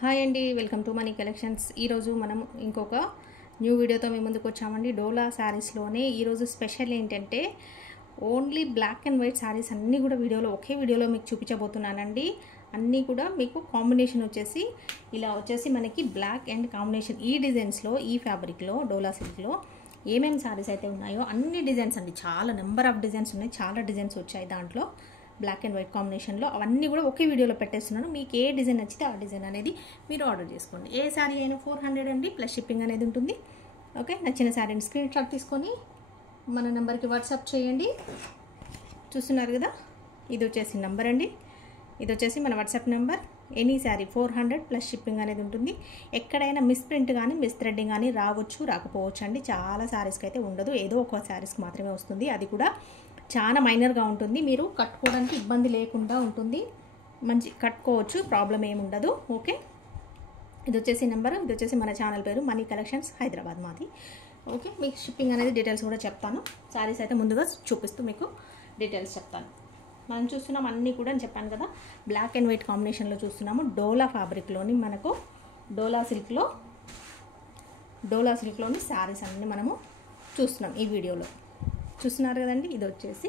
Hi అండి, welcome to money collections. ఈరోజు మనం ఇంకొక న్యూ వీడియోతో మేము ముందుకు వచ్చామండి. డోలా శారీస్లోనే ఈరోజు స్పెషల్ ఏంటంటే only black and white saris అన్నీ కూడా ఒకే వీడియోలో మీకు చూపించబోతున్నానండి. అన్నీ కూడా మీకు కాంబినేషన్ వచ్చేసి ఇలా వచ్చేసి మనకి బ్లాక్ అండ్ కాంబినేషన్ ఈ డిజైన్స్లో, ఈ ఫ్యాబ్రిక్లో, డోలా సిల్క్లో ఏమేమి శారీస్ అయితే ఉన్నాయో అన్ని డిజైన్స్ అండి. చాలా నెంబర్ ఆఫ్ డిజైన్స్ ఉన్నాయి, చాలా డిజైన్స్ వచ్చాయి దాంట్లో బ్లాక్ అండ్ వైట్ కాంబినేషన్లో. అవన్నీ కూడా ఒకే వీడియోలో పెట్టేస్తున్నాను. మీకు ఏ డిజైన్ నచ్చితే ఆ డిజైన్ అనేది మీరు ఆర్డర్ చేసుకోండి. ఏ శారీ అయినా 400 అండి, ప్లస్ షిప్పింగ్ అనేది ఉంటుంది. ఓకే, నచ్చిన శారీని స్క్రీన్ షాట్ తీసుకొని మన నెంబర్కి వాట్సాప్ చేయండి. చూస్తున్నారు కదా, ఇది వచ్చేసి నెంబర్ అండి. ఇది వచ్చేసి మన WhatsApp number. Any sari 400 plus shipping అనేది ఉంటుంది. ఎక్కడైనా మిస్ ప్రింట్ కానీ మిస్ థ్రెడ్డింగ్ కానీ రావచ్చు, రాకపోవచ్చు అండి. చాలా శారీస్కి అయితే ఉండదు, ఏదో ఒక శారీస్కి మాత్రమే వస్తుంది. అది కూడా చాలా మైనర్గా ఉంటుంది. మీరు కట్టుకోవడానికి ఇబ్బంది లేకుండా ఉంటుంది, మంచి కట్టుకోవచ్చు, ప్రాబ్లం ఏమి ఉండదు. ఓకే, ఇది వచ్చేసి నెంబర్. ఇది వచ్చేసి మన ఛానల్ పేరు మనీ కలెక్షన్స్ హైదరాబాద్ మాది. ఓకే, మీకు షిప్పింగ్ అనేది డీటెయిల్స్ కూడా చెప్తాను. శారీస్ అయితే ముందుగా చూపిస్తూ మీకు డీటెయిల్స్ చెప్తాను. మనం చూస్తున్నాం అన్నీ కూడా చెప్పాను కదా, బ్లాక్ అండ్ వైట్ కాంబినేషన్లో చూస్తున్నాము. డోలా ఫ్యాబ్రిక్లోని మనకు డోలా సిల్క్లోని శారీస్ అన్నీ మనము చూస్తున్నాం ఈ వీడియోలో. చూస్తున్నారు కదండి, ఇది వచ్చేసి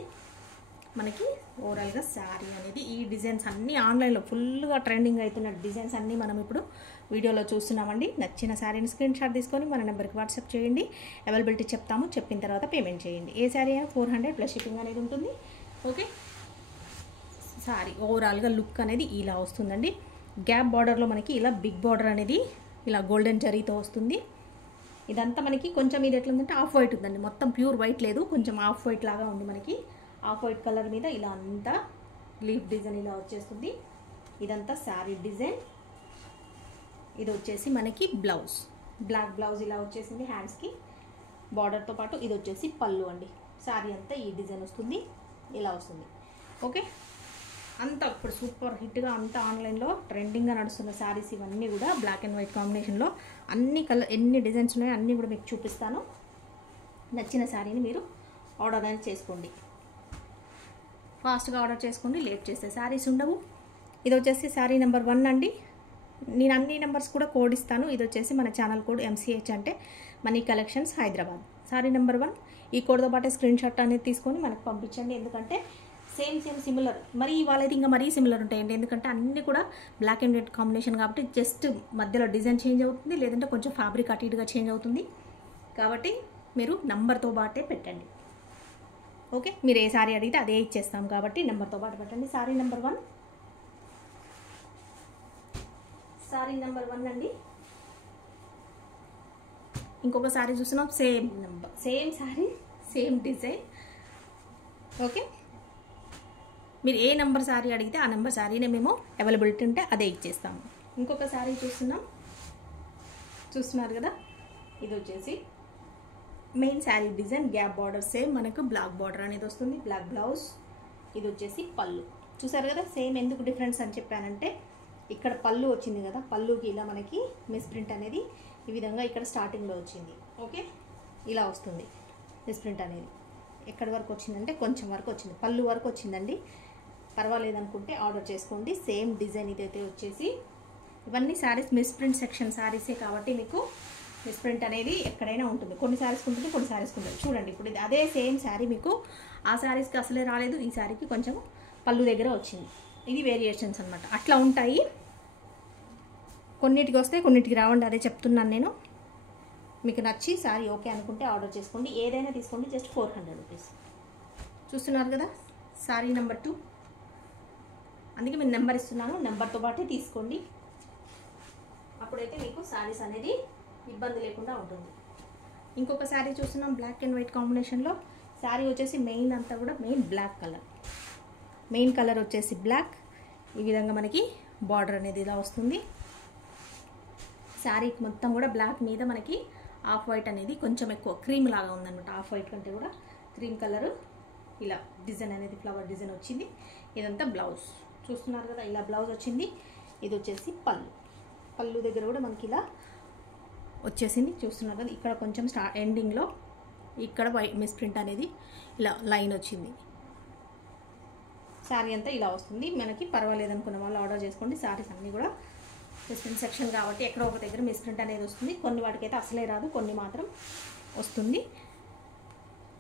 మనకి ఓవరాల్గా శారీ అనేది ఈ డిజైన్స్ అన్నీ ఆన్లైన్లో ఫుల్గా ట్రెండింగ్ అవుతున్న డిజైన్స్ అన్నీ మనం ఇప్పుడు వీడియోలో చూస్తున్నామండి. నచ్చిన శారీని స్క్రీన్ షాట్ తీసుకొని మన నెంబర్కి వాట్సాప్ చేయండి. అవైలబిలిటీ చెప్తాము, చెప్పిన తర్వాత పేమెంట్ చేయండి. ఏ శారీ అయినా 400 ప్లస్ షిప్పింగ్ అనేది ఉంటుంది. ఓకే, శారీ ఓవరాల్గా లుక్ అనేది ఇలా వస్తుందండి. గ్యాప్ బార్డర్లో మనకి ఇలా బిగ్ బార్డర్ అనేది ఇలా గోల్డెన్ జరీతో వస్తుంది. ఇదంతా మనకి కొంచెం ఇది ఎట్లా ఉందంటే ఆఫ్ వైట్ ఉందండి, మొత్తం ప్యూర్ వైట్ లేదు, కొంచెం ఆఫ్ వైట్ లాగా ఉంది. మనకి ఆఫ్ వైట్ కలర్ మీద ఇలా అంతా లీఫ్ డిజైన్ ఇలా వచ్చేస్తుంది. ఇదంతా శారీ డిజైన్. ఇది వచ్చేసి మనకి బ్లౌజ్, బ్లాక్ బ్లౌజ్ ఇలా వచ్చేసింది హ్యాండ్స్కి బార్డర్తో పాటు. ఇది వచ్చేసి పళ్ళు అండి. శారీ అంతా ఈ డిజైన్ వస్తుంది, ఇలా వస్తుంది. ఓకే, అంతా ఇప్పుడు సూపర్ హిట్గా అంతా ఆన్లైన్లో ట్రెండింగ్గా నడుస్తున్న శారీస్ ఇవన్నీ కూడా బ్లాక్ అండ్ వైట్ కాంబినేషన్లో అన్ని కలర్ ఎన్ని డిజైన్స్ ఉన్నాయో అన్నీ కూడా మీకు చూపిస్తాను. నచ్చిన శారీని మీరు ఆర్డర్ అనేది చేసుకోండి, ఫాస్ట్గా ఆర్డర్ చేసుకోండి, లేట్ చేస్తే శారీస్ ఉండవు. ఇది వచ్చేసి శారీ నెంబర్ 1 అండి. నేను అన్ని నెంబర్స్ కూడా కోడ్ ఇస్తాను. ఇది వచ్చేసి మన ఛానల్ కోడ్ MCH అంటే money Collections Hyderabad. Sari number 1 ఈ కోడ్తో పాటే స్క్రీన్ షాట్ అనేది తీసుకొని మనకు పంపించండి. ఎందుకంటే సేమ్ సిమిలర్, మరి ఇవాళ అయితే ఇంకా మరీ సిమిలర్ ఉంటాయండి. ఎందుకంటే అన్నీ కూడా బ్లాక్ అండ్ వైట్ కాంబినేషన్ కాబట్టి జస్ట్ మధ్యలో డిజైన్ చేంజ్ అవుతుంది, లేదంటే కొంచెం ఫ్యాబ్రిక్ అటు ఇటుగా చేంజ్ అవుతుంది. కాబట్టి మీరు నెంబర్తో పాటే పెట్టండి. ఓకే, మీరు ఏ శారీ అడిగితే అదే ఇచ్చేస్తాం కాబట్టి నెంబర్తో పాటు పెట్టండి. శారీ నెంబర్ 1, శారీ నెంబర్ 1 అండి. ఇంకొక శారీ చూస్తున్నాం, same number, same sari, same design. Okay, మీరు ఏ నెంబర్ శారీ అడిగితే ఆ నెంబర్ శారీనే మేము అవైలబిలిటీ ఉంటే అదే ఇచ్చేస్తాము. ఇంకొక శారీ చూస్తున్నారు కదా, ఇది వచ్చేసి main sari design gap border, same మనకు బ్లాక్ బార్డర్ అనేది వస్తుంది, బ్లాక్ బ్లౌజ్. ఇది వచ్చేసి పళ్ళు. చూసారు కదా, సేమ్. ఎందుకు డిఫరెన్స్ అని చెప్పానంటే ఇక్కడ పళ్ళు వచ్చింది కదా, పళ్ళుకి ఇలా మనకి మిస్ ప్రింట్ అనేది ఈ విధంగా ఇక్కడ స్టార్టింగ్లో వచ్చింది. ఓకే, ఇలా వస్తుంది మిస్ ప్రింట్ అనేది. ఎక్కడి వరకు వచ్చిందంటే కొంచెం వరకు వచ్చింది, పళ్ళు వరకు వచ్చిందండి. పర్వాలేదనుకుంటే ఆర్డర్ చేసుకోండి. సేమ్ డిజైన్ ఇదైతే వచ్చేసి ఇవన్నీ శారీస్ మిస్ ప్రింట్ సెక్షన్ శారీసే కాబట్టి మీకు మిస్ ప్రింట్ అనేది ఎక్కడైనా ఉంటుంది. కొన్ని శారీస్కి ఉంటుంది, కొన్ని శారీస్కి ఉంటుంది. చూడండి, ఇప్పుడు ఇది అదే సేమ్ శారీ మీకు ఆ శారీస్కి అసలే రాలేదు, ఈ శారీకి కొంచెం పళ్ళు దగ్గర వచ్చింది. ఇది వేరియేషన్స్ అనమాట, అట్లా ఉంటాయి. కొన్నిటికి వస్తే కొన్నిటికి రావండి, అదే చెప్తున్నాను నేను. మీకు నచ్చి శారీ ఓకే అనుకుంటే ఆర్డర్ చేసుకోండి. ఏదైనా తీసుకోండి, జస్ట్ 400 రూపీస్. చూస్తున్నారు కదా, శారీ నెంబర్ 2. అందుకే మీరు నెంబర్ ఇస్తున్నాను, నెంబర్తో పాటే తీసుకోండి. అప్పుడైతే మీకు శారీస్ అనేది ఇబ్బంది లేకుండా ఉంటుంది. ఇంకొక శారీ చూస్తున్నాం బ్లాక్ అండ్ వైట్ కాంబినేషన్లో. శారీ వచ్చేసి మెయిన్ అంతా కూడా main black colour, main colour వచ్చేసి బ్లాక్. ఈ విధంగా మనకి బార్డర్ అనేది ఇలా వస్తుంది. శారీ మొత్తం కూడా బ్లాక్ మీద మనకి ఆఫ్ వైట్ అనేది కొంచెం ఎక్కువ క్రీమ్ లాగా ఉందన్నమాట. ఆఫ్ వైట్ కంటే కూడా క్రీమ్ కలరు ఇలా డిజైన్ అనేది ఫ్లవర్ డిజైన్ వచ్చింది. ఇదంతా బ్లౌజ్. చూస్తున్నారు కదా, ఇలా బ్లౌజ్ వచ్చింది. ఇది వచ్చేసి పళ్ళు దగ్గర కూడా మనకి ఇలా వచ్చేసింది. చూస్తున్నారు కదా, ఇక్కడ కొంచెం ఎండింగ్లో ఇక్కడ వైట్ మిస్ ప్రింట్ అనేది ఇలా లైన్ వచ్చింది. శారీ అంతా ఇలా వస్తుంది. మనకి పర్వాలేదు అనుకున్న వాళ్ళు ఆర్డర్ చేసుకోండి. శారీస్ అన్నీ కూడా మిస్ప్రింట్ సెక్షన్ కాబట్టి ఎక్కడో ఒక దగ్గర మిస్ప్రింట్ అనేది వస్తుంది. కొన్ని వాటికైతే అసలే రాదు, కొన్ని మాత్రం వస్తుంది.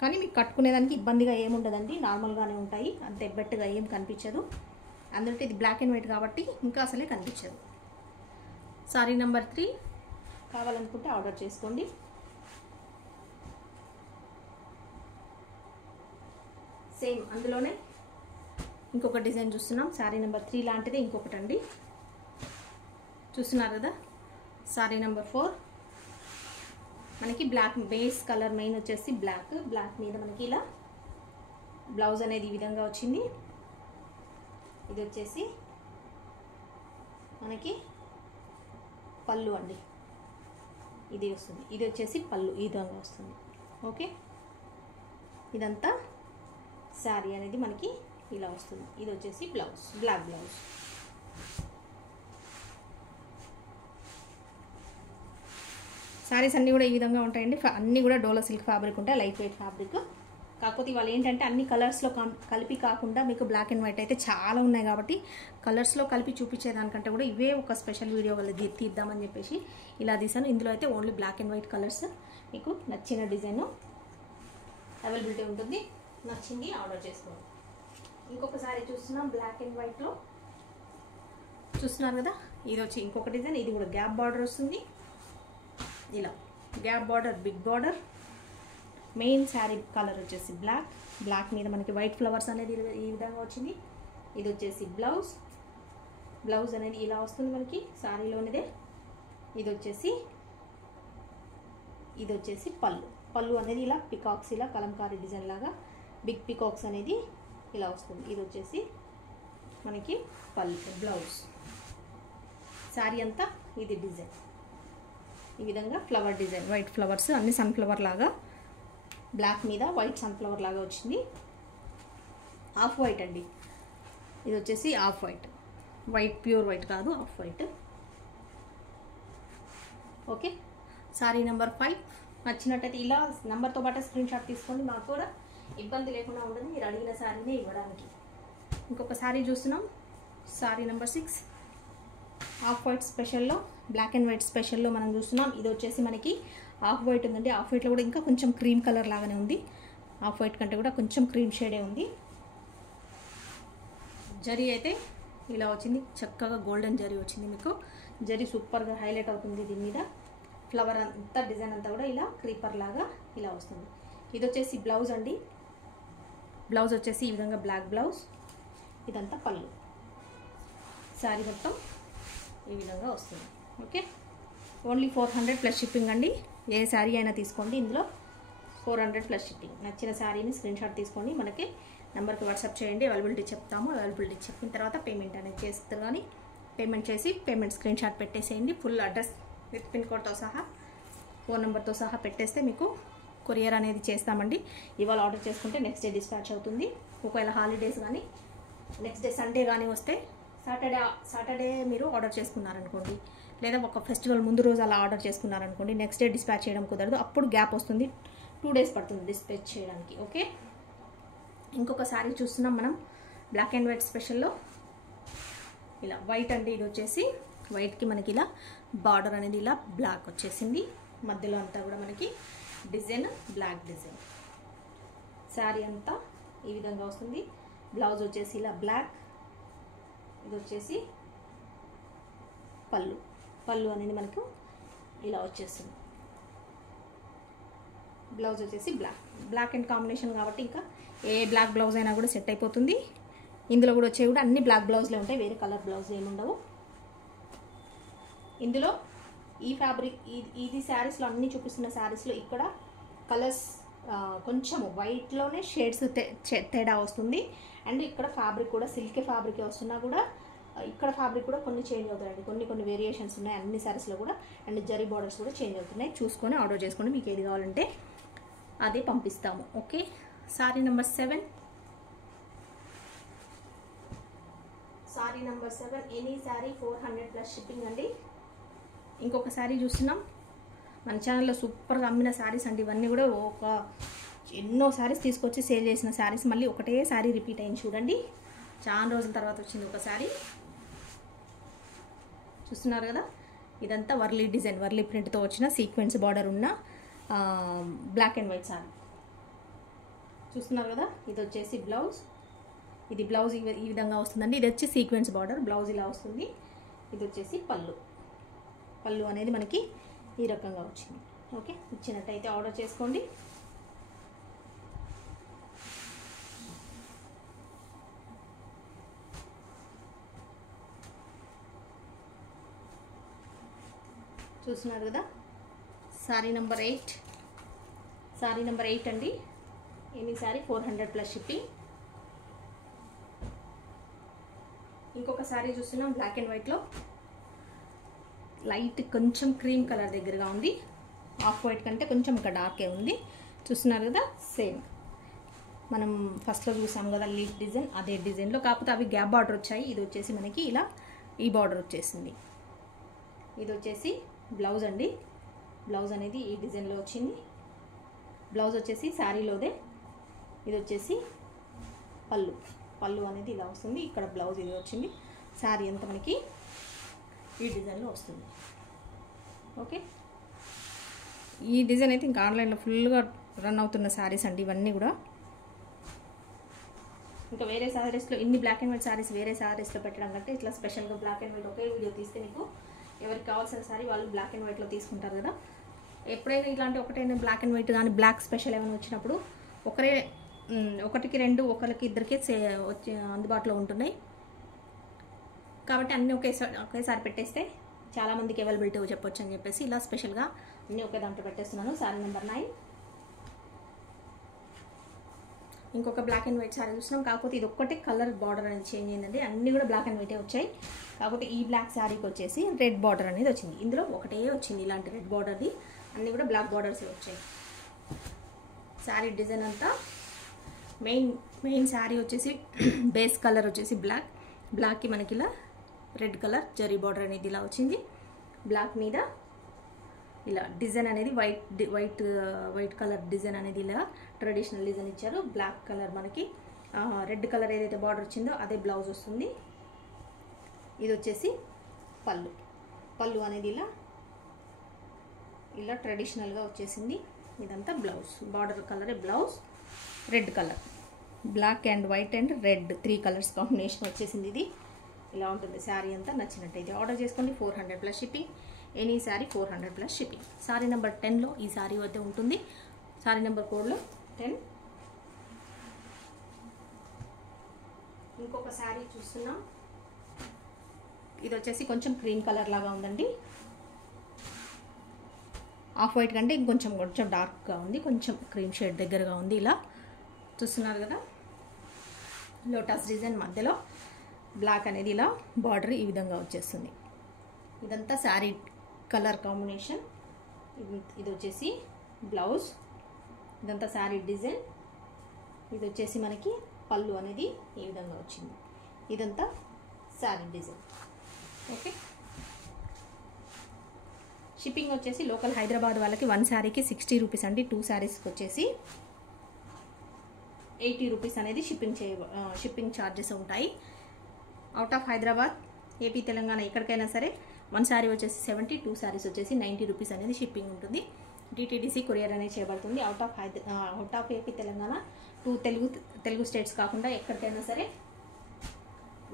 కానీ మీకు కట్టుకునేదానికి ఇబ్బందిగా ఏముండదండి, నార్మల్గానే ఉంటాయి, అంత ఎబ్బెట్టుగా ఏం కనిపించదు. అందులో ఇది బ్లాక్ అండ్ వైట్ కాబట్టి ఇంకా అసలే కనిపించదు. సారీ నెంబర్ 3 కావాలనుకుంటే ఆర్డర్ చేసుకోండి. సేమ్ అందులోనే ఇంకొక డిజైన్ చూస్తున్నాం. సారీ నెంబర్ 3 లాంటిదే ఇంకొకటి అండి, చూస్తున్నారు కదా. సారీ నెంబర్ 4 మనకి బ్లాక్ బేస్ కలర్, మెయిన్ వచ్చేసి బ్లాక్ మీద మనకి ఇలా బ్లౌజ్ అనేది ఈ విధంగా వచ్చింది. ఇది వచ్చేసి మనకి పళ్ళు అండి, ఇది వస్తుంది. ఇది వచ్చేసి పళ్ళు ఈ విధంగా వస్తుంది. ఓకే, ఇదంతా శారీ అనేది మనకి ఇలా వస్తుంది. ఇది వచ్చేసి బ్లౌజ్, బ్లాక్ బ్లౌజ్. శారీస్ అన్నీ కూడా ఈ విధంగా ఉంటాయండి. అన్నీ కూడా డోలా సిల్క్ ఫ్యాబ్రిక్ ఉంటాయి, లైట్ వెయిట్ ఫ్యాబ్రిక్. కాకపోతే ఇవాళ ఏంటంటే అన్ని కలర్స్లో కలిపి కాకుండా మీకు బ్లాక్ అండ్ వైట్ అయితే చాలా ఉన్నాయి కాబట్టి కలర్స్లో కలిపి చూపించేదానికంటే కూడా ఇవే ఒక స్పెషల్ వీడియో వల్ల తీద్దామని చెప్పేసి ఇలా తీసాను. ఇందులో అయితే only black and white colours. మీకు నచ్చిన డిజైన్ అవైలబిలిటీ ఉంటుంది, నచ్చింది ఆర్డర్ చేసుకోండి. ఇంకొకసారి చూస్తున్నాం బ్లాక్ అండ్ వైట్లో, చూస్తున్నారు కదా. ఇది వచ్చి ఇంకొక డిజైన్, ఇది కూడా గ్యాప్ బార్డర్ వస్తుంది. ఇలా gap border, big border. Main sari colour వచ్చేసి బ్లాక్ మీద మనకి వైట్ ఫ్లవర్స్ అనేది ఈ విధంగా వచ్చింది. ఇది వచ్చేసి బ్లౌజ్ అనేది ఇలా వస్తుంది మనకి శారీలోనిదే. ఇది వచ్చేసి పళ్ళు అనేది ఇలా పికాక్స్, ఇలా కలంకారీ డిజైన్ లాగా బిగ్ పికాక్స్ అనేది ఇలా వస్తుంది. ఇది వచ్చేసి మనకి బ్లౌజ్. శారీ అంతా ఇది డిజైన్ ఈ విధంగా ఫ్లవర్ డిజైన్, వైట్ ఫ్లవర్స్ అన్ని సన్ఫ్లవర్ లాగా, బ్లాక్ మీద వైట్ సన్ఫ్లవర్ లాగా వచ్చింది. ఆఫ్ వైట్ అండి, ఇది వచ్చేసి ఆఫ్ వైట్ ప్యూర్ వైట్ కాదు, off white. Okay, sorry number 5 నచ్చినట్టయితే ఇలా నెంబర్తో పాటు స్క్రీన్ షాట్ తీసుకోండి, మాకు కూడా ఇబ్బంది లేకుండా ఉంటుంది మీరు అడిగిన శారీనే ఇవ్వడానికి. ఇంకొక శారీ చూస్తున్నాం, సారీ నెంబర్ 6 ఆఫ్ వైట్ స్పెషల్లో, బ్లాక్ అండ్ వైట్ స్పెషల్లో మనం చూస్తున్నాం. ఇది వచ్చేసి మనకి ఆఫ్ వైట్ ఉందండి. ఆఫ్ వైట్లో కూడా ఇంకా కొంచెం క్రీమ్ కలర్ లాగానే ఉంది, ఆఫ్ వైట్ కంటే కూడా కొంచెం క్రీమ్ షేడే ఉంది. జరీ అయితే ఇలా వచ్చింది, చక్కగా గోల్డెన్ జరీ వచ్చింది. మీకు జరీ సూపర్గా హైలైట్ అవుతుంది దీని మీద. ఫ్లవర్ అంతా డిజైన్ అంతా కూడా ఇలా క్రీపర్ లాగా ఇలా వస్తుంది. ఇది వచ్చేసి బ్లౌజ్ అండి, బ్లౌజ్ వచ్చేసి ఈ విధంగా బ్లాక్ బ్లౌజ్. ఇదంతా పళ్ళు. శారీ మొత్తం ఈ విధంగా వస్తుంది. ఓకే, ఓన్లీ 400 ప్లస్ షిప్పింగ్ అండి. ఏ శారీ అయినా తీసుకోండి, ఇందులో 400 ప్లస్ షిప్పింగ్. నచ్చిన శారీని స్క్రీన్ షాట్ తీసుకోండి, మనకి నెంబర్కి వాట్సాప్ చేయండి, అవైలబిలిటీ చెప్తాము. అవైలబిలిటీ చెప్పిన తర్వాత పేమెంట్ అనేది చేస్తారు. కానీ పేమెంట్ చేసి పేమెంట్ స్క్రీన్ షాట్ పెట్టేసేయండి. ఫుల్ అడ్రస్ విత్ పిన్ కోడ్తో సహా, ఫోన్ నెంబర్తో సహా పెట్టేస్తే మీకు కొరియర్ అనేది చేస్తామండి. ఇవాళ ఆర్డర్ చేసుకుంటే నెక్స్ట్ డే డిస్పాచ్ అవుతుంది. ఒకవేళ హాలిడేస్ కానీ నెక్స్ట్ డే సండే కానీ వస్తే సాటర్డే మీరు ఆర్డర్ చేసుకున్నారనుకోండి, లేదా ఒక ఫెస్టివల్ ముందు రోజు అలా ఆర్డర్ చేసుకున్నారనుకోండి, నెక్స్ట్ డే డిస్పాచ్ చేయడం కుదరదు. అప్పుడు గ్యాప్ వస్తుంది, 2 days పడుతుంది డిస్పాచ్ చేయడానికి. ఓకే, ఇంకొక శారీ చూస్తున్నాం మనం బ్లాక్ అండ్ వైట్ స్పెషల్లో. ఇలా వైట్ అండి, ఇది వచ్చేసి వైట్కి మనకి ఇలా బార్డర్ అనేది ఇలా బ్లాక్ వచ్చేసింది. మధ్యలో అంతా కూడా మనకి డిజైన్ బ్లాక్ డిజైన్. శారీ అంతా ఈ విధంగా వస్తుంది. బ్లౌజ్ వచ్చేసి ఇలా బ్లాక్. ఇది వచ్చేసి పళ్ళు అనేది మనకు ఇలా వచ్చేస్తుంది. బ్లౌజ్ వచ్చేసి బ్లాక్ అండ్ కాంబినేషన్ కాబట్టి ఇంకా ఏ బ్లాక్ బ్లౌజ్ అయినా కూడా సెట్ అయిపోతుంది. ఇందులో కూడా వచ్చేవి కూడా అన్ని బ్లాక్ బ్లౌజ్లే ఉంటాయి, వేరే కలర్ బ్లౌజ్ ఏమి ఉండవు. ఇందులో ఈ ఫ్యాబ్రిక్ ఇది శారీస్లో అన్నీ చూపిస్తున్న శారీస్లో ఇక్కడ కలర్స్ కొంచెం వైట్లోనే షేడ్స్ తేడా వస్తుంది. అండ్ ఇక్కడ ఫ్యాబ్రిక్ కూడా సిల్క్ ఫ్యాబ్రిక్ వస్తున్నా కూడా ఇక్కడ ఫ్యాబ్రిక్ కూడా కొన్ని చేంజ్ అవుతాయండి, కొన్ని వేరియేషన్స్ ఉన్నాయి అన్ని శారీస్లో కూడా. అండ్ జరీ బార్డర్స్ కూడా చేంజ్ అవుతున్నాయి. చూసుకొని ఆర్డర్ చేసుకోండి, మీకు ఏది కావాలంటే అదే పంపిస్తాము. Okay, sorry number 7 any sari 400 plus shipping అండి. ఇంకొక శారీ చూస్తున్నాం మన ఛానల్లో, సూపర్గా అమ్మిన శారీస్ అండి ఇవన్నీ కూడా. ఎన్నో శారీస్ తీసుకొచ్చి సేల్ చేసిన శారీస్ మళ్ళీ ఒకటే శారీ రిపీట్ అయింది చూడండి. చాలా రోజుల తర్వాత వచ్చింది ఒక శారీ. చూస్తున్నారు కదా, ఇదంతా వర్లీ డిజైన్, వర్లీ ప్రింట్తో వచ్చిన సీక్వెన్స్ బార్డర్ ఉన్న బ్లాక్ అండ్ వైట్ సారీ. చూస్తున్నారు కదా, ఇది వచ్చేసి బ్లౌజ్. ఇది బ్లౌజ్ ఈ విధంగా వస్తుందండి. ఇది వచ్చి సీక్వెన్స్ బార్డర్, బ్లౌజ్ ఇలా వస్తుంది. ఇది వచ్చేసి పళ్ళు. పళ్ళు అనేది మనకి ఈ రకంగా వచ్చింది. ఓకే, ఇచ్చినట్టయితే ఆర్డర్ చేసుకోండి. చూస్తున్నారు కదా, సారీ నెంబర్ 8. సారీ నెంబర్ 8 అండి. Any sorry 400 plus shipping. ఇంకొక సారీ చూస్తున్నాం బ్లాక్ అండ్ వైట్లో. లైట్ కొంచెం క్రీమ్ కలర్ దగ్గరగా ఉంది. ఆఫ్ వైట్ కంటే కొంచెం ఇంకా డార్కే ఉంది. చూస్తున్నారు కదా, సేమ్ మనం ఫస్ట్లో చూసాం కదా లీఫ్ డిజైన్, అదే డిజైన్లో, కాకపోతే అవి గ్యాప్ బార్డర్ వచ్చాయి. ఇది వచ్చేసి మనకి ఇలా ఈ బార్డర్ వచ్చేసింది. ఇది వచ్చేసి బ్లౌజ్ అండి. బ్లౌజ్ అనేది ఈ డిజైన్లో వచ్చింది. బ్లౌజ్ వచ్చేసి శారీలోదే. ఇది వచ్చేసి పళ్ళు. పళ్ళు అనేది ఇలా వస్తుంది. ఇక్కడ బ్లౌజ్ ఇది వచ్చింది. శారీ అంతా మనకి ఈ డిజైన్లో వస్తుంది. ఓకే, ఈ డిజైన్ అయితే ఇంకా ఆన్లైన్లో ఫుల్గా రన్ అవుతున్న శారీస్ అండి ఇవన్నీ కూడా. ఇంకా వేరే శారీస్లో ఇన్ని బ్లాక్ అండ్ వైట్ శారీస్ వేరే శారీస్లో పెట్టడం కంటే ఇట్లా స్పెషల్గా బ్లాక్ అండ్ వైట్ ఒకే వీడియో తీస్తే మీకు ఎవరికి కావాల్సిన శారీ వాళ్ళు బ్లాక్ అండ్ వైట్లో తీసుకుంటారు కదా. ఎప్పుడైనా ఇలాంటి ఒకటైనా బ్లాక్ అండ్ వైట్ కానీ బ్లాక్ స్పెషల్ ఏమైనా వచ్చినప్పుడు ఒకటికి రెండు ఒకరికి ఇద్దరికి వచ్చి అందుబాటులో ఉంటున్నాయి కాబట్టి అన్నీ ఒకేసారి పెట్టేస్తే చాలామందికి అవైలబిలిటీ చెప్పొచ్చు అని చెప్పేసి ఇలా స్పెషల్గా అన్నీ ఒకే దాంట్లో పెట్టేస్తున్నాను. Sorry number 9. ఇంకొక బ్లాక్ అండ్ వైట్ సారీ చూస్తున్నాం. కాకపోతే ఇది ఒక్కటే కలర్ బార్డర్ అనేది చేంజ్ అయిందండి. అన్నీ కూడా బ్లాక్ అండ్ వైటే వచ్చాయి. కాకపోతే ఈ బ్లాక్ శారీకి వచ్చేసి రెడ్ బార్డర్ అనేది వచ్చింది. ఇందులో ఒకటే వచ్చింది ఇలాంటి రెడ్ బార్డర్ది. అన్నీ కూడా బ్లాక్ బార్డర్సే వచ్చాయి. శారీ డిజైన్ అంతా మెయిన్ శారీ వచ్చేసి బేస్ కలర్ వచ్చేసి బ్లాక్కి మనకి ఇలా రెడ్ కలర్ జరీ బార్డర్ అనేది ఇలా వచ్చింది. బ్లాక్ మీద ఇలా డిజైన్ అనేది వైట్ కలర్ డిజైన్ అనేది ఇలా ట్రెడిషనల్ డిజైన్ ఇచ్చారు. బ్లాక్ కలర్ మనకి రెడ్ కలర్ ఏదైతే బార్డర్ వచ్చిందో అదే బ్లౌజ్ వస్తుంది. ఇది వచ్చేసి పళ్ళు అనేది ఇలా ట్రెడిషనల్గా వచ్చేసింది. ఇదంతా బ్లౌజ్, బార్డర్ కలరే blouse. Red colour, black and white and red 3 colours combination వచ్చేసింది. ఇది ఇలా ఉంటుంది శారీ అంతా. నచ్చినట్టయితే ఆర్డర్ చేసుకోండి. 400 plus shipping. Any sari 400 plus shipping. Sari number 10లో ఈ శారీ అయితే ఉంటుంది. శారీ నెంబర్ కోడ్లో 10. ఇంకొక శారీ చూస్తున్నాం. ఇది వచ్చేసి కొంచెం క్రీమ్ కలర్ లాగా ఉందండి. ఆఫ్ వైట్ కంటే ఇంకొంచెం డార్క్గా ఉంది. కొంచెం క్రీమ్ షేడ్ దగ్గరగా ఉంది. ఇలా చూస్తున్నారు కదా, లోటస్ డిజైన్ మధ్యలో బ్లాక్ అనేది ఇలా బార్డర్ ఈ విధంగా వచ్చేస్తుంది. ఇదంతా శారీ కలర్ కాంబినేషన్. ఇది వచ్చేసి బ్లౌజ్. ఇదంతా శారీ డిజైన్. ఇది వచ్చేసి మనకి పళ్ళు అనేది ఈ విధంగా వచ్చింది. ఇదంతా శారీ డిజైన్. ఓకే, షిప్పింగ్ వచ్చేసి లోకల్ హైదరాబాద్ వాళ్ళకి 1 శారీకి 60 రూపీస్ అండి. 2 శారీస్కి వచ్చేసి 80 రూపీస్ అనేది షిప్పింగ్ ఛార్జెస్ ఉంటాయి. Out of Hyderabad, AP, Telangana ఎక్కడికైనా సరే 1 శారీ వచ్చేసి 70, 2 శారీస్ వచ్చేసి 90 రూపీస్ అనేది షిప్పింగ్ ఉంటుంది. DTDC కొరియర్ అనేది చేయబడుతుంది. Out of AP, Telangana, 2 Telugu states కాకుండా ఎక్కడికైనా సరే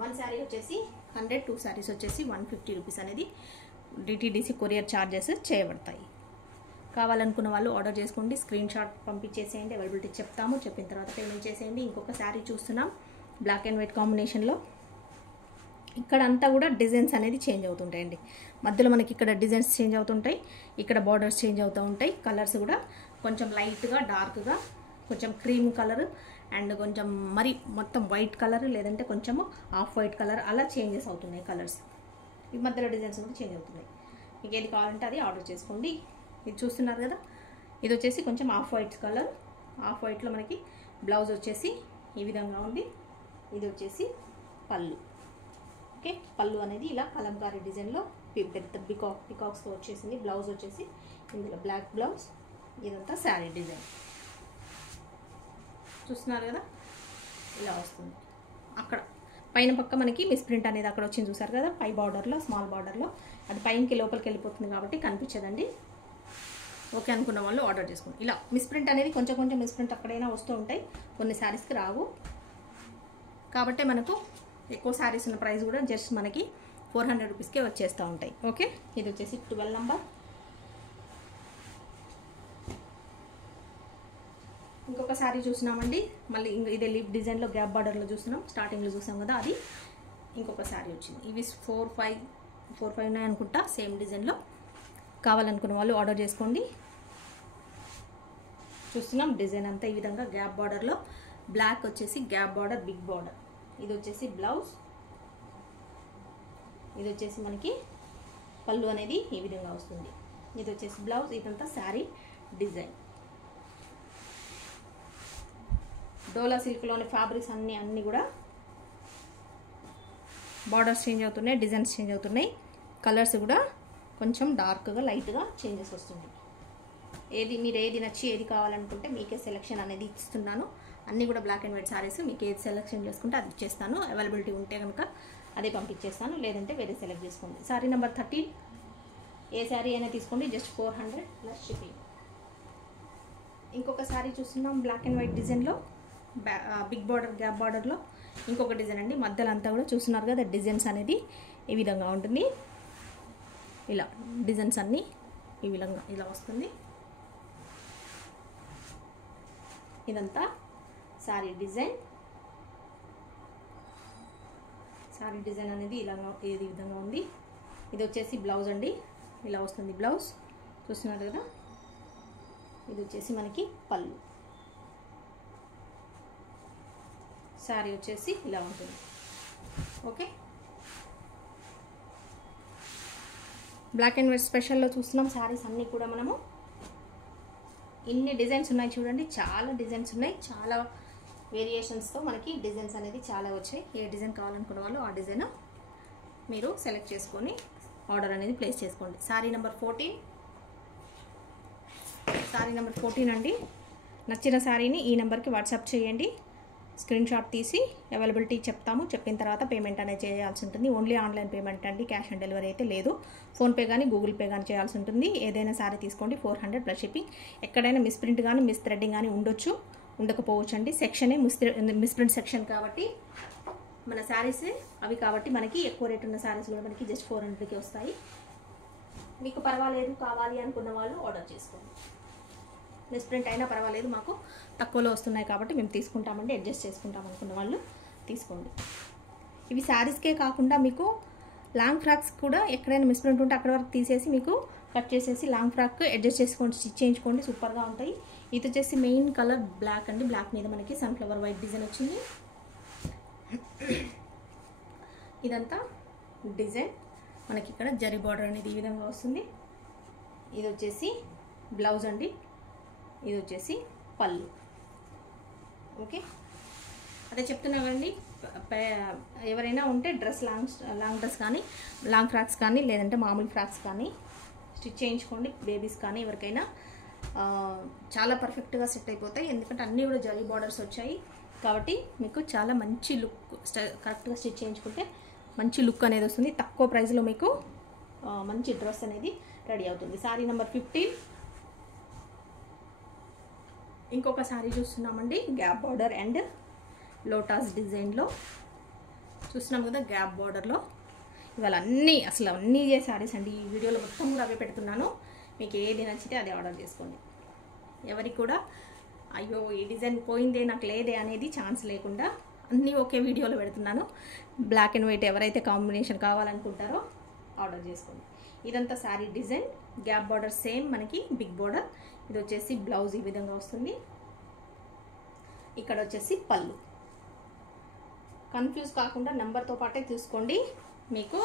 1 శారీ వచ్చేసి 100, 2 శారీస్ వచ్చేసి 150 రూపీస్ అనేది DTDC కొరియర్ ఛార్జెస్ చేయబడతాయి. కావాలనుకున్న వాళ్ళు ఆర్డర్ చేసుకోండి. Screen shot పంపించేసేయండి. అవైలబిలిటీ చెప్తాము. చెప్పిన తర్వాత పేమెంట్ చేసేయండి. ఇంకొక శారీ చూస్తున్నాం బ్లాక్ అండ్ వైట్ కాంబినేషన్లో. ఇక్కడ అంతా కూడా డిజైన్స్ అనేది చేంజ్ అవుతుంటాయండి. మధ్యలో మనకి ఇక్కడ డిజైన్స్ చేంజ్ అవుతుంటాయి. ఇక్కడ బార్డర్స్ చేంజ్ అవుతూ ఉంటాయి. కలర్స్ కూడా కొంచెం లైట్గా, డార్క్గా, కొంచెం క్రీమ్ కలర్ అండ్ కొంచెం మరి మొత్తం వైట్ కలర్, లేదంటే కొంచెము ఆఫ్ వైట్ కలర్, అలా చేంజెస్ అవుతున్నాయి కలర్స్. ఈ మధ్యలో డిజైన్స్ కూడా చేంజ్ అవుతున్నాయి. మీకు ఏది కావాలంటే అది ఆర్డర్ చేసుకోండి. ఇది చూస్తున్నారు కదా, ఇది వచ్చేసి కొంచెం ఆఫ్ వైట్ కలర్. ఆఫ్ వైట్లో మనకి బ్లౌజ్ వచ్చేసి ఈ విధంగా ఉంది. ఇది వచ్చేసి పళ్ళు. ఓకే, పళ్ళు అనేది ఇలా కలంకారీ డిజైన్లో పెద్ద పికాక్స్తో వచ్చేసింది. బ్లౌజ్ వచ్చేసి ఇందులో బ్లాక్ బ్లౌజ్. ఇదంతా శారీ డిజైన్ చూస్తున్నారు కదా, ఇలా వస్తుంది. అక్కడ పైన పక్క మనకి మిస్ ప్రింట్ అనేది అక్కడ వచ్చింది చూసారు కదా, పై బార్డర్లో స్మాల్ బార్డర్లో, అది పైనకి లోపలికి వెళ్ళిపోతుంది కాబట్టి కనిపించదండి. ఓకే అనుకున్న వాళ్ళు ఆర్డర్ చేసుకోండి. ఇలా మిస్ ప్రింట్ అనేది కొంచెం కొంచెం మిస్ ప్రింట్ అక్కడైనా వస్తూ ఉంటాయి, కొన్ని శారీస్కి రావు. కాబట్టి మనకు ఎక్కువ శారీస్ ఉన్న ప్రైస్ కూడా జస్ట్ మనకి 400 రూపీస్కే వచ్చేస్తూ ఉంటాయి. ఓకే, ఇది వచ్చేసి 12 నంబర్. ఇంకొక శారీ చూసినామండి, మళ్ళీ ఇదే లీఫ్ డిజైన్లో గ్యాప్ బార్డర్లో చూస్తున్నాం, స్టార్టింగ్లో చూసాం కదా, అది ఇంకొక శారీ వచ్చింది. ఇవి 4-5 ఉన్నాయి అనుకుంటా, సేమ్ డిజైన్లో. కావాలనుకున్న వాళ్ళు ఆర్డర్ చేసుకోండి. చూస్తున్నాం డిజైన్ అంతా ఈ విధంగా గ్యాప్ బార్డర్లో, బ్లాక్ వచ్చేసి గ్యాప్ బార్డర్, బిగ్ బార్డర్. ఇది వచ్చేసి బ్లౌజ్, ఇది వచ్చేసి మనకి పళ్ళు అనేది ఈ విధంగా వస్తుంది. ఇది వచ్చేసి బ్లౌజ్, ఇదంతా శారీ డిజైన్. డోలా సిల్క్లోని ఫ్యాబ్రిక్స్ అన్నీ కూడా బార్డర్స్ చేంజ్ అవుతున్నాయి, డిజైన్స్ చేంజ్ అవుతున్నాయి, కలర్స్ కూడా కొంచెం డార్క్గా లైట్గా చేంజెస్ వస్తుంది. మీరు ఏది నచ్చి ఏది కావాలనుకుంటే మీకే సెలెక్షన్ అనేది ఇస్తున్నాను. అన్నీ కూడా బ్లాక్ అండ్ వైట్ శారీస్, మీకు ఏది సెలెక్షన్ చేసుకుంటే అది ఇచ్చేస్తాను. అవైలబిలిటీ ఉంటే కనుక అదే పంపించేస్తాను, లేదంటే వేరే సెలెక్ట్ చేసుకోండి. శారీ నెంబర్ 13, ఏ శారీ అయినా తీసుకోండి, జస్ట్ 400 ప్లస్ షిప్పింగ్. ఇంకొక శారీ చూస్తున్నాం బ్లాక్ అండ్ వైట్ డిజైన్లో, బిగ్ బార్డర్ గ్యాప్ బార్డర్లో. ఇంకొక డిజైన్ అండి, మధ్యలో అంతా కూడా చూస్తున్నారు కదా, డిజైన్స్ అనేది ఈ విధంగా ఉంటుంది. ఇలా డిజైన్స్ అన్నీ ఈ విధంగా ఇలా వస్తుంది. ఇదంతా శారీ డిజైన్. శారీ డిజైన్ అనేది ఇలా ఏది విధంగా ఉంది. ఇది వచ్చేసి బ్లౌజ్ అండి, ఇలా వస్తుంది బ్లౌజ్, చూస్తున్నారు కదా. ఇది వచ్చేసి మనకి పళ్ళు. శారీ వచ్చేసి ఇలా ఉంటుంది. ఓకే, బ్లాక్ అండ్ వైట్ స్పెషల్లో చూస్తున్నాం శారీస్ అన్నీ కూడా మనము. ఇన్ని డిజైన్స్ ఉన్నాయి చూడండి, చాలా డిజైన్స్ ఉన్నాయి, చాలా వేరియేషన్స్తో మనకి డిజైన్స్ అనేది చాలా వచ్చాయి. ఏ డిజైన్ కావాలనుకున్న వాళ్ళు ఆ డిజైన్ మీరు సెలెక్ట్ చేసుకొని ఆర్డర్ అనేది ప్లేస్ చేసుకోండి. శారీ నెంబర్ 14, శారీ నెంబర్ 14 అండి. నచ్చిన శారీని ఈ నెంబర్కి వాట్సాప్ చేయండి, స్క్రీన్ షాట్ తీసి అవైలబిలిటీ చెప్తాము. చెప్పిన తర్వాత పేమెంట్ అనేది చేయాల్సి ఉంటుంది. ఓన్లీ ఆన్లైన్ పేమెంట్ అండి, క్యాష్ ఆన్ డెలివరీ అయితే లేదు. ఫోన్పే కానీ గూగుల్ పే కానీ చేయాల్సి ఉంటుంది. ఏదైనా శారీ తీసుకోండి, 400 ప్లస్ షిప్పింగ్. ఎక్కడైనా మిస్ ప్రింట్ కానీ మిస్ థ్రెడ్డింగ్ కానీ ఉండొచ్చు, ఉండకపోవచ్చు అండి. సెక్షనే మిస్ ప్రింట్ సెక్షన్ కాబట్టి మన శారీస్ అవి కాబట్టి మనకి ఎక్కువ రేట్ ఉన్న శారీస్ కూడా మనకి జస్ట్ 400కి వస్తాయి. మీకు పర్వాలేదు కావాలి అనుకున్న వాళ్ళు ఆర్డర్ చేసుకోండి. మిస్ ప్రింట్ అయినా పర్వాలేదు, మాకు తక్కువలో వస్తున్నాయి కాబట్టి మేము తీసుకుంటామండి, అడ్జస్ట్ చేసుకుంటాం అనుకున్న వాళ్ళు తీసుకోండి. ఇవి శారీస్కే కాకుండా మీకు లాంగ్ ఫ్రాక్స్ కూడా ఎక్కడైనా మిస్ ప్రింట్ ఉంటే అక్కడ వరకు తీసేసి మీకు కట్ చేసేసి లాంగ్ ఫ్రాక్ అడ్జస్ట్ చేసుకోండి, స్టిచ్ చేయించుకోండి, సూపర్గా ఉంటాయి. ఇది వచ్చేసి మెయిన్ కలర్ బ్లాక్ అండి, బ్లాక్ మీద మనకి సన్ఫ్లవర్ వైట్ డిజైన్ వచ్చింది. ఇదంతా డిజైన్ మనకి ఇక్కడ జరీ బార్డర్ అనేది ఈ విధంగా వస్తుంది. ఇది వచ్చేసి బ్లౌజ్ అండి, ఇది వచ్చేసి పళ్ళు. ఓకే, అదే చెప్తున్నానండి, ఎవరైనా ఉంటే డ్రెస్ లాంగ్ డ్రెస్ కానీ లాంగ్ ఫ్రాక్స్ కానీ లేదంటే మామూలు ఫ్రాక్స్ కానీ స్టిచ్ చేయించుకోండి. బేబీస్ కానీ ఎవరికైనా చాలా పర్ఫెక్ట్గా సెట్ అయిపోతాయి, ఎందుకంటే అన్నీ కూడా జరీ బార్డర్స్ వచ్చాయి కాబట్టి మీకు చాలా మంచి లుక్, కరెక్ట్గా స్టిచ్ చేయించుకుంటే మంచి లుక్ అనేది వస్తుంది. తక్కువ ప్రైస్లో మీకు మంచి డ్రెస్ అనేది రెడీ అవుతుంది. శారీ నెంబర్ 15, ఇంకొక శారీ చూస్తున్నామండి, గ్యాప్ బార్డర్ అండ్ లోటస్ డిజైన్లో చూస్తున్నాం కదా. గ్యాప్ బార్డర్లో ఇవాళ అన్నీ శారీస్ అండి, ఈ వీడియోలో మొత్తం కూడా అవే పెడుతున్నాను. మీకు ఏది నచ్చితే అది ఆర్డర్ చేసుకోండి. ఎవరికి కూడా అయ్యో ఈ డిజైన్ పోయిందే నాకు లేదే అనేది ఛాన్స్ లేకుండా అన్నీ ఒకే వీడియోలో పెడుతున్నాను. బ్లాక్ అండ్ వైట్ ఎవరైతే కాంబినేషన్ కావాలనుకుంటారో ఆర్డర్ చేసుకోండి. ఇదంతా sari design, gap border same మనకి బిగ్ బార్డర్. ఇది వచ్చేసి బ్లౌజ్ ఈ విధంగా వస్తుంది. ఇక్కడ వచ్చేసి పళ్ళు. కన్ఫ్యూజ్ కాకుండా నెంబర్తో పాటే తీసుకోండి, మీకు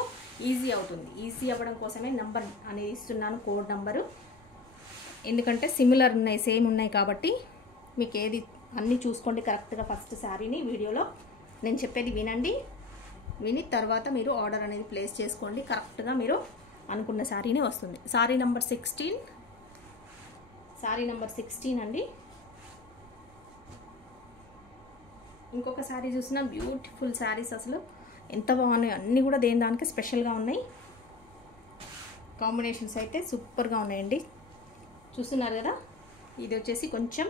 ఈజీ అవుతుంది. ఈజీ అవ్వడం కోసమే నెంబర్ అనేది ఇస్తున్నాను, కోడ్ నెంబరు. ఎందుకంటే సిమిలర్ ఉన్నాయి, సేమ్ ఉన్నాయి కాబట్టి మీకు ఏది అన్నీ చూసుకోండి కరెక్ట్గా. ఫస్ట్ శారీని వీడియోలో నేను చెప్పేది వినండి, విని తర్వాత మీరు ఆర్డర్ అనేది ప్లేస్ చేసుకోండి. కరెక్ట్గా మీరు అనుకున్న శారీనే వస్తుంది. శారీ నెంబర్ 16, శారీ నెంబర్ 16 అండి. ఇంకొక శారీ చూసిన బ్యూటిఫుల్ శారీస్, అసలు ఎంత బాగున్నాయి, అన్నీ కూడా దేని దానికి స్పెషల్గా ఉన్నాయి. కాంబినేషన్స్ అయితే సూపర్గా ఉన్నాయండి. చూస్తున్నారు కదా, ఇది వచ్చేసి కొంచెం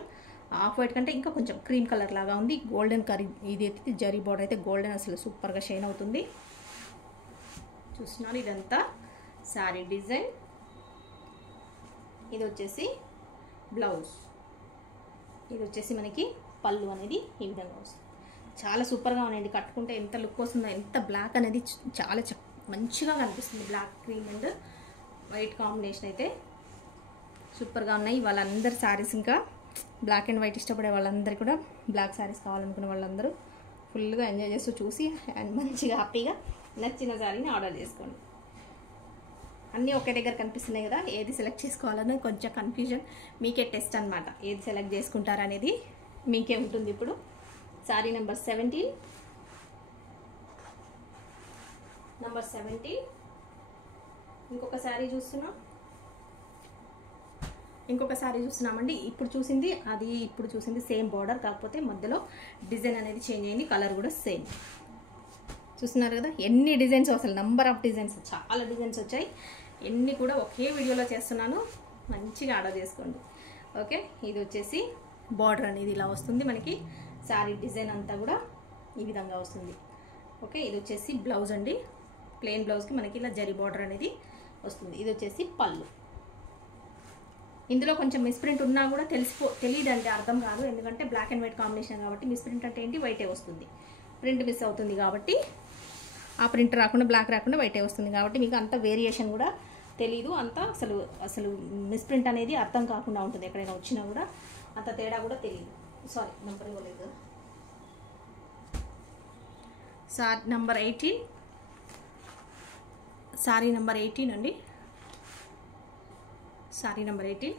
ఆఫ్ వైట్ కంటే ఇంకా కొంచెం క్రీమ్ కలర్ లాగా ఉంది. గోల్డెన్ కర్రీ ఇది అయితే జరీ బోర్డర్ అయితే గోల్డెన్ అసలు సూపర్గా షైన్ అవుతుంది. చూస్తున్నారు, ఇదంతా శారీ డిజైన్. ఇది వచ్చేసి బ్లౌజ్, ఇది వచ్చేసి మనకి పళ్ళు అనేది ఈ విధంగా వస్తుంది. చాలా సూపర్గా ఉన్నాయండి. కట్టుకుంటే ఎంత లుక్ వస్తుందో, ఎంత బ్లాక్ అనేది చాలా మంచిగా కనిపిస్తుంది. Black cream and white combination అయితే సూపర్గా ఉన్నాయి. వాళ్ళందరి శారీస్, ఇంకా బ్లాక్ అండ్ వైట్ ఇష్టపడే వాళ్ళందరూ కూడా, బ్లాక్ శారీస్ కావాలనుకునే వాళ్ళందరూ ఫుల్గా ఎంజాయ్ చేస్తూ చూసి అండ్ మంచిగా హ్యాపీగా నచ్చిన శారీని ఆర్డర్ చేసుకోండి. అన్నీ ఒకే దగ్గర కనిపిస్తున్నాయి కదా, ఏది సెలెక్ట్ చేసుకోవాలని కొంచెం కన్ఫ్యూజన్. మీకే టెస్ట్ అనమాట, ఏది సెలెక్ట్ చేసుకుంటారనేది మీకే ఉంటుంది. ఇప్పుడు శారీ నెంబర్ 17, నెంబర్ 17. ఇంకొక శారీ చూస్తున్నామండి. ఇప్పుడు చూసింది సేమ్ బార్డర్, కాకపోతే మధ్యలో డిజైన్ అనేది చేంజ్ అయింది, కలర్ కూడా సేమ్. చూస్తున్నారు కదా ఎన్ని డిజైన్స్, అసలు నంబర్ ఆఫ్ డిజైన్స్, చాలా డిజైన్స్ వచ్చాయి. ఎన్ని కూడా ఒకే వీడియోలో చేస్తున్నాను, మంచిగా ఆర్డర్ చేసుకోండి. ఓకే, ఇది వచ్చేసి బార్డర్ అనేది ఇలా వస్తుంది మనకి. శారీ డిజైన్ అంతా కూడా ఈ విధంగా వస్తుంది. ఓకే, ఇది వచ్చేసి బ్లౌజ్ అండి. ప్లెయిన్ బ్లౌజ్కి మనకి ఇలా జరీ బార్డర్ అనేది వస్తుంది. ఇది వచ్చేసి పళ్ళు. ఇందులో కొంచెం మిస్ప్రింట్ ఉన్నా కూడా తెలియదంటే అర్థం కాదు, ఎందుకంటే బ్లాక్ అండ్ వైట్ కాంబినేషన్ కాబట్టి. మిస్ప్రింట్ అంటే ఏంటి, వైటే వస్తుంది. ప్రింట్ మిస్ అవుతుంది కాబట్టి, ఆ ప్రింట్ రాకుండా బ్లాక్ రాకుండా వైటే వస్తుంది కాబట్టి మీకు అంత వేరియేషన్ కూడా తెలీదు. అంత అసలు మిస్ప్రింట్ అనేది అర్థం కాకుండా ఉంటుంది. ఎక్కడైనా వచ్చినా కూడా అంత తేడా కూడా తెలియదు. సారీ, నెంబర్ ఇవ్వలేదు. నెంబర్ 18, సారీ నెంబర్ 18 అండి. Sorry number 18,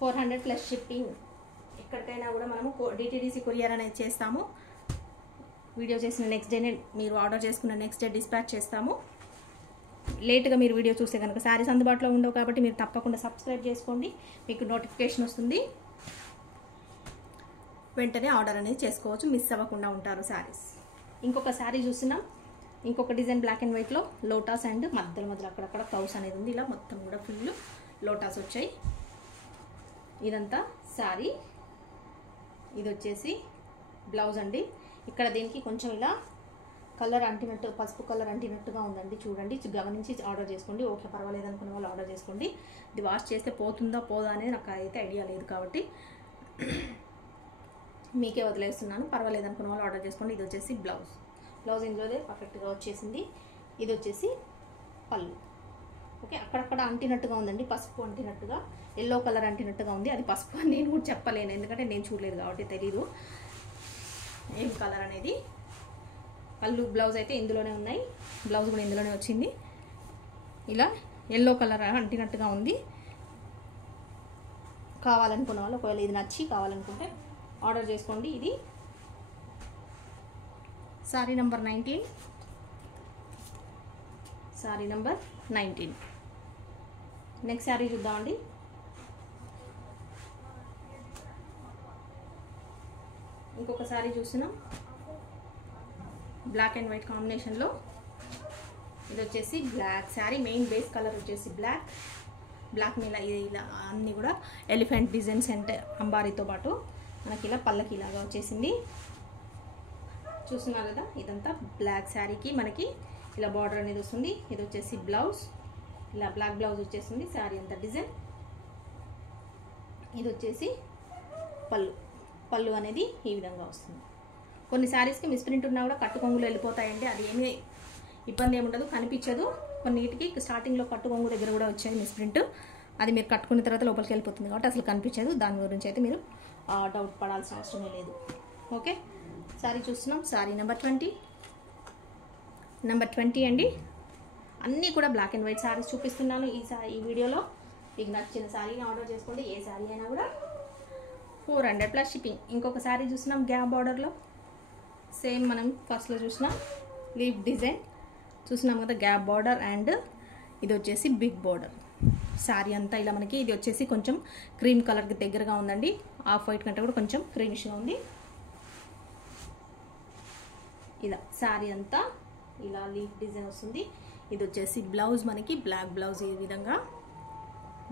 400 plus shipping. ఎక్కడికైనా కూడా మనము డిటిడిసి కొరియర్ అనేది చేస్తాము. వీడియో చేసిన నెక్స్ట్ డేనే, మీరు ఆర్డర్ చేసుకున్న నెక్స్ట్ డే డిస్పాచ్ చేస్తాము. లేట్గా మీరు వీడియో చూస్తే కనుక శారీస్ అందుబాటులో ఉండవు కాబట్టి మీరు తప్పకుండా సబ్స్క్రైబ్ చేసుకోండి, మీకు నోటిఫికేషన్ వస్తుంది. వెంటనే ఆర్డర్ అనేది చేసుకోవచ్చు, మిస్ అవ్వకుండా ఉంటారు శారీస్. ఇంకొక శారీ చూస్తున్నాం, ఇంకొక డిజైన్ బ్లాక్ అండ్ వైట్లో లోటాస్ అండ్ మధ్యలో అక్కడక్కడ ఫ్లవర్స్ అనేది ఉంది. ఇలా మొత్తం కూడా ఫుల్ లోటాస్ వచ్చాయి. ఇదంతా శారీ. ఇది వచ్చేసి బ్లౌజ్ అండి. ఇక్కడ దీనికి కొంచెం ఇలా కలర్ అంటినట్టు, పసుపు కలర్ అంటినట్టుగా ఉందండి. చూడండి, గమనించి ఆర్డర్ చేసుకోండి. ఓకే, పర్వాలేదు అనుకున్న వాళ్ళు ఆర్డర్ చేసుకోండి. ఇది వాష్ చేస్తే పోతుందా పోదా అనేది నాకు అయితే ఐడియా లేదు కాబట్టి మీకే వదిలేస్తున్నాను. పర్వాలేదు అనుకున్న వాళ్ళు ఆర్డర్ చేసుకోండి. ఇది వచ్చేసి బ్లౌజ్ ఇందులోనే పర్ఫెక్ట్గా వచ్చేసింది. ఇది వచ్చేసి పళ్ళు. ఓకే, అక్కడక్కడ అంటినట్టుగా ఉందండి, పసుపు అంటినట్టుగా, ఎల్లో కలర్ అంటినట్టుగా ఉంది. అది పసుపు అని నేను కూడా చెప్పలేను, ఎందుకంటే నేను చూడలేదు కాబట్టి తెలీదు ఏం కలర్ అనేది. పళ్ళు బ్లౌజ్ అయితే ఇందులోనే ఉన్నాయి, బ్లౌజ్ కూడా ఇందులోనే వచ్చింది. ఇలా ఎల్లో కలర్ అంటినట్టుగా ఉంది. కావాలనుకున్న వాళ్ళు ఒకవేళ ఇది నచ్చి కావాలనుకుంటే ఆర్డర్ చేసుకోండి. ఇది sorry number 19, sorry number 19. Next sari చూద్దామండి. ఇంకొక శారీ చూస్తున్నాం, బ్లాక్ అండ్ వైట్ కాంబినేషన్లో. ఇది వచ్చేసి black sari, main base colour వచ్చేసి బ్లాక్ మీద ఇలా అన్నీ కూడా ఎలిఫెంట్ డిజైన్స్ అంటే అంబారీతో పాటు మనకి ఇలా పల్లకి ఇలాగా వచ్చేసింది. చూస్తున్నారు కదా, ఇదంతా బ్లాక్ శారీకి మనకి ఇలా బార్డర్ అనేది వస్తుంది. ఇది వచ్చేసి బ్లౌజ్, ఇలా బ్లాక్ బ్లౌజ్ వచ్చేసింది. శారీ అంతా డిజైన్. ఇది వచ్చేసి పళ్ళు అనేది ఈ విధంగా వస్తుంది. కొన్ని శారీస్కి మిస్ప్రింట్ ఉన్నా కూడా కట్టు కొంగులు వెళ్ళిపోతాయండి, అది ఏమీ ఇబ్బంది ఏముండదు, కనిపించదు. కొన్నిటికి స్టార్టింగ్లో కట్టు కొంగు దగ్గర కూడా వచ్చాయి మిస్ప్రింట్, అది మీరు కట్టుకున్న తర్వాత లోపలికి వెళ్ళిపోతుంది కాబట్టి అసలు కనిపించదు. దాని గురించి అయితే మీరు డౌట్ పడాల్సిన అవసరమే లేదు. ఓకే, శారీ చూస్తున్నాం, శారీ నెంబర్ 20 అండి. అన్నీ కూడా బ్లాక్ అండ్ వైట్ శారీస్ చూపిస్తున్నాను ఈ వీడియోలో. మీకు నచ్చిన శారీని ఆర్డర్ చేసుకోండి, ఏ శారీ అయినా కూడా 400 ప్లస్ షిప్పింగ్. ఇంకొక శారీ చూస్తున్నాం గ్యాప్ బార్డర్లో, సేమ్ మనం ఫస్ట్లో చూసినాం లీఫ్ డిజైన్ చూసినాం కదా, గ్యాప్ బార్డర్ అండ్ ఇది వచ్చేసి బిగ్ బార్డర్. శారీ అంతా ఇలా మనకి, ఇది వచ్చేసి కొంచెం క్రీమ్ కలర్కి దగ్గరగా ఉందండి, ఆఫ్ వైట్ కంటే కూడా కొంచెం క్రీమిష్గా ఉంది. ఇలా శారీ అంతా ఇలా లీఫ్ డిజైన్ వస్తుంది. ఇది వచ్చేసి బ్లౌజ్, మనకి బ్లాక్ బ్లౌజ్ ఈ విధంగా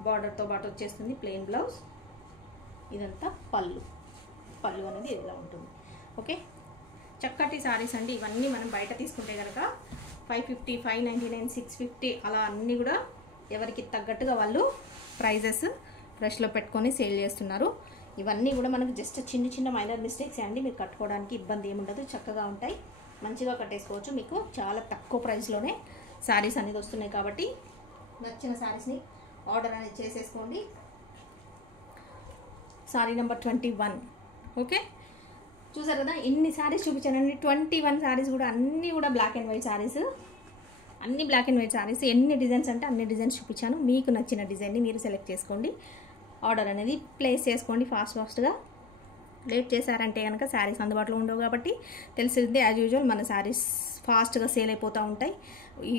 బార్డర్తో పాటు వచ్చేస్తుంది, ప్లెయిన్ బ్లౌజ్. ఇదంతా పళ్ళు అనేది ఇలా ఉంటుంది. ఓకే, చక్కటి శారీస్ అండి ఇవన్నీ. మనం బయట తీసుకుంటే కనుక 550, 599, 650 అలా అన్నీ కూడా ఎవరికి తగ్గట్టుగా వాళ్ళు ప్రైజెస్ ఫ్రెష్లో పెట్టుకొని సేల్ చేస్తున్నారు. ఇవన్నీ కూడా మనకు జస్ట్ చిన్న చిన్న మైనర్ మిస్టేక్స్ అండి. మీరు కట్టుకోవడానికి ఇబ్బంది ఏముండదు, చక్కగా ఉంటాయి, మంచిగా కట్టేసుకోవచ్చు. మీకు చాలా తక్కువ ప్రైస్లోనే శారీస్ అనేది వస్తున్నాయి కాబట్టి నచ్చిన శారీస్ని ఆర్డర్ అనేది చేసేసుకోండి. శారీ నెంబర్ 21. ఓకే, చూసారు కదా ఎన్ని శారీస్ చూపించానండి. 21 శారీస్ కూడా అన్నీ కూడా బ్లాక్ అండ్ వైట్ శారీస్, అన్ని బ్లాక్ అండ్ వైట్ శారీస్. ఎన్ని డిజైన్స్ అంటే అన్ని డిజైన్స్ చూపించాను. మీకు నచ్చిన డిజైన్ని మీరు సెలెక్ట్ చేసుకోండి, ఆర్డర్ అనేది ప్లేస్ చేసుకోండి ఫాస్ట్గా. లేట్ చేశారంటే కనుక శారీస్ అందుబాటులో ఉండవు కాబట్టి తెలిసిందే, యాజ్ యూజువల్ మన శారీస్ ఫాస్ట్గా సేల్ అయిపోతూ ఉంటాయి. ఈ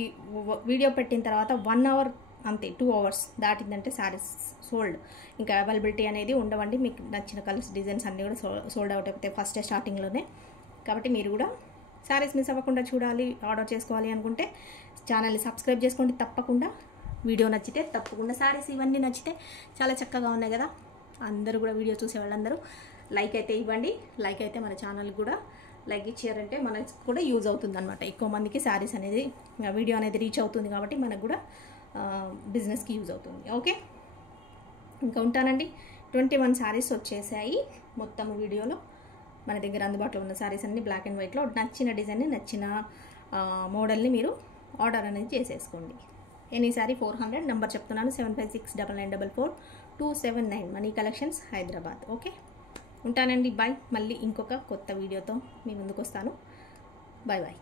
వీడియో పెట్టిన తర్వాత 1 అవర్ అంతే, 2 అవర్స్ దాటిందంటే శారీస్ సోల్డ్. ఇంకా అవైలబిలిటీ అనేది ఉండవండి. మీకు నచ్చిన కలర్స్ డిజైన్స్ అన్నీ కూడా సోల్డ్ అవుట్ అయిపోతాయి ఫస్ట్ స్టార్టింగ్లోనే. కాబట్టి మీరు కూడా శారీస్ మిస్ అవ్వకుండా చూడాలి, ఆర్డర్ చేసుకోవాలి అనుకుంటే ఛానల్ని సబ్స్క్రైబ్ చేసుకోండి తప్పకుండా. వీడియో నచ్చితే తప్పకుండా, శారీస్ ఇవన్నీ నచ్చితే చాలా చక్కగా ఉన్నాయి కదా, అందరూ కూడా వీడియో చూసే వాళ్ళందరూ లైక్ అయితే ఇవ్వండి. లైక్ అయితే మన ఛానల్కి కూడా లైక్ ఇచ్చారంటే మనకు కూడా యూజ్ అవుతుంది అనమాట. ఎక్కువ మందికి శారీస్ అనేది వీడియో అనేది రీచ్ అవుతుంది కాబట్టి మనకు కూడా బిజినెస్కి యూజ్ అవుతుంది. ఓకే, ఇంకా ఉంటానండి. 21 శారీస్ వచ్చేసాయి మొత్తం వీడియోలో. మన దగ్గర అందుబాటులో ఉన్న శారీస్ అన్ని బ్లాక్ అండ్ వైట్లో. నచ్చిన డిజైన్ని, నచ్చిన మోడల్ని మీరు ఆర్డర్ అనేది చేసేసుకోండి. ఎనీ శారీ 400. నెంబర్ చెప్తున్నాను, 7569944279, మనీ కలెక్షన్స్, హైదరాబాద్. ఓకే, ఉంటానండి. బాయ్. మళ్ళీ ఇంకొక కొత్త వీడియోతో మీ ముందుకు వస్తాను. Bye bye.